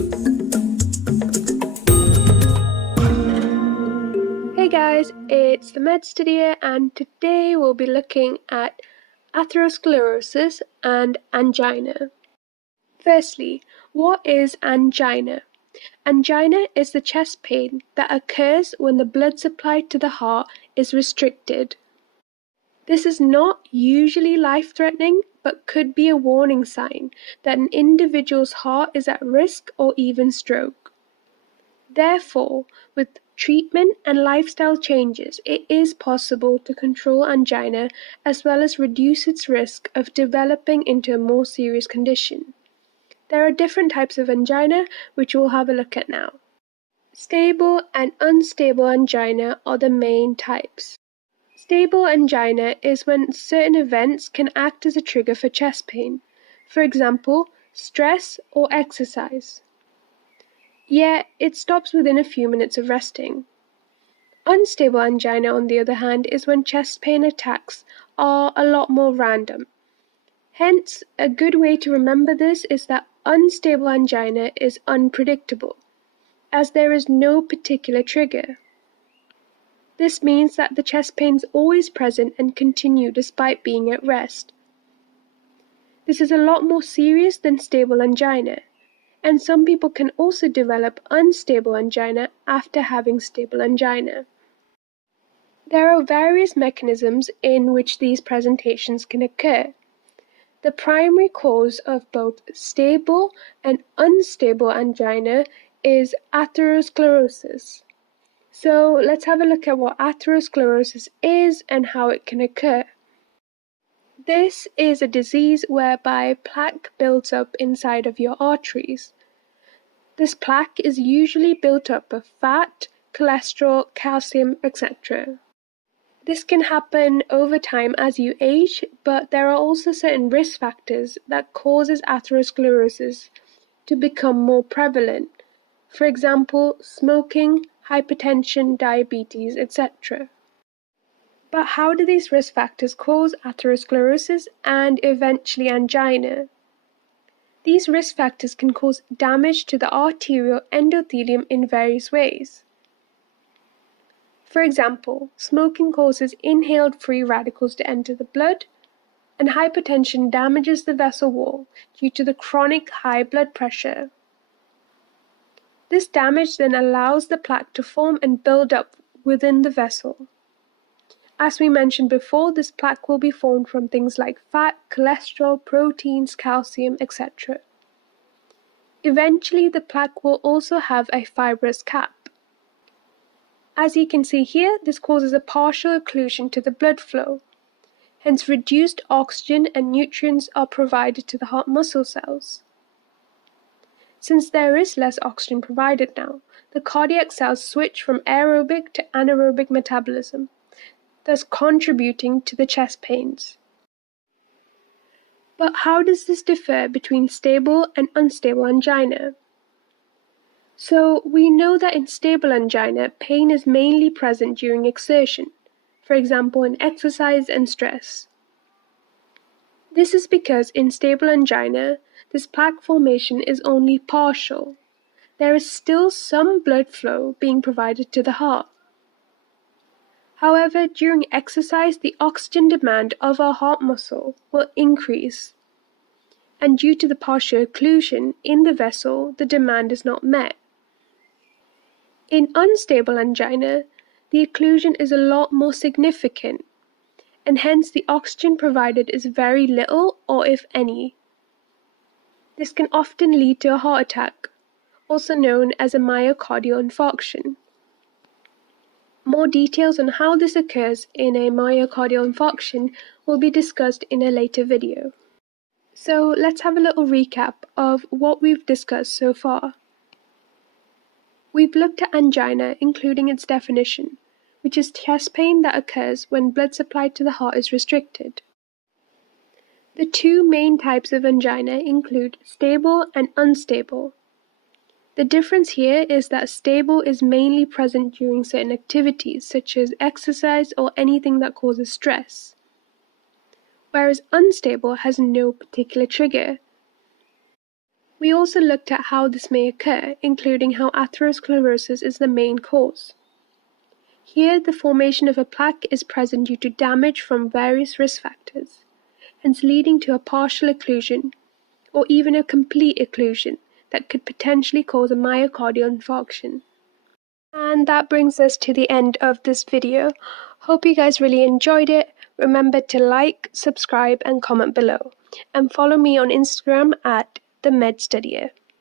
Hey guys, it's the MedStudier, and today we'll be looking at atherosclerosis and angina. Firstly, what is angina? Angina is the chest pain that occurs when the blood supply to the heart is restricted. This is not usually life-threatening, but could be a warning sign that an individual's heart is at risk or even stroke. Therefore, with treatment and lifestyle changes, it is possible to control angina as well as reduce its risk of developing into a more serious condition. There are different types of angina, which we'll have a look at now. Stable and unstable angina are the main types. Stable angina is when certain events can act as a trigger for chest pain, for example, stress or exercise. Yet, it stops within a few minutes of resting. Unstable angina, on the other hand, is when chest pain attacks are a lot more random. Hence, a good way to remember this is that unstable angina is unpredictable, as there is no particular trigger. This means that the chest pain is always present and continue despite being at rest. This is a lot more serious than stable angina, and some people can also develop unstable angina after having stable angina. There are various mechanisms in which these presentations can occur. The primary cause of both stable and unstable angina is atherosclerosis. So let's have a look at what atherosclerosis is and how it can occur. This is a disease whereby plaque builds up inside of your arteries. This plaque is usually built up of fat, cholesterol, calcium, etc. This can happen over time as you age, but there are also certain risk factors that causes atherosclerosis to become more prevalent. For example, smoking, hypertension, diabetes, etc. But how do these risk factors cause atherosclerosis and eventually angina? These risk factors can cause damage to the arterial endothelium in various ways. For example, smoking causes inhaled free radicals to enter the blood, and hypertension damages the vessel wall due to the chronic high blood pressure. This damage then allows the plaque to form and build up within the vessel. As we mentioned before, this plaque will be formed from things like fat, cholesterol, proteins, calcium, etc. Eventually, the plaque will also have a fibrous cap. As you can see here, this causes a partial occlusion to the blood flow. Hence, reduced oxygen and nutrients are provided to the heart muscle cells. Since there is less oxygen provided now, the cardiac cells switch from aerobic to anaerobic metabolism, thus contributing to the chest pains. But how does this differ between stable and unstable angina? So, we know that in stable angina, pain is mainly present during exertion, for example in exercise and stress. This is because in stable angina, this plaque formation is only partial. There is still some blood flow being provided to the heart. However, during exercise, the oxygen demand of our heart muscle will increase, and due to the partial occlusion in the vessel, the demand is not met. In unstable angina, the occlusion is a lot more significant, and hence the oxygen provided is very little or if any. This can often lead to a heart attack, also known as a myocardial infarction. More details on how this occurs in a myocardial infarction will be discussed in a later video. So let's have a little recap of what we've discussed so far. We've looked at angina, including its definition, which is chest pain that occurs when blood supply to the heart is restricted. The two main types of angina include stable and unstable. The difference here is that stable is mainly present during certain activities, such as exercise or anything that causes stress, whereas unstable has no particular trigger. We also looked at how this may occur, including how atherosclerosis is the main cause. Here, the formation of a plaque is present due to damage from various risk factors, hence leading to a partial occlusion, or even a complete occlusion that could potentially cause a myocardial infarction. And that brings us to the end of this video. Hope you guys really enjoyed it. Remember to like, subscribe, and comment below. And follow me on Instagram at the MedStudier.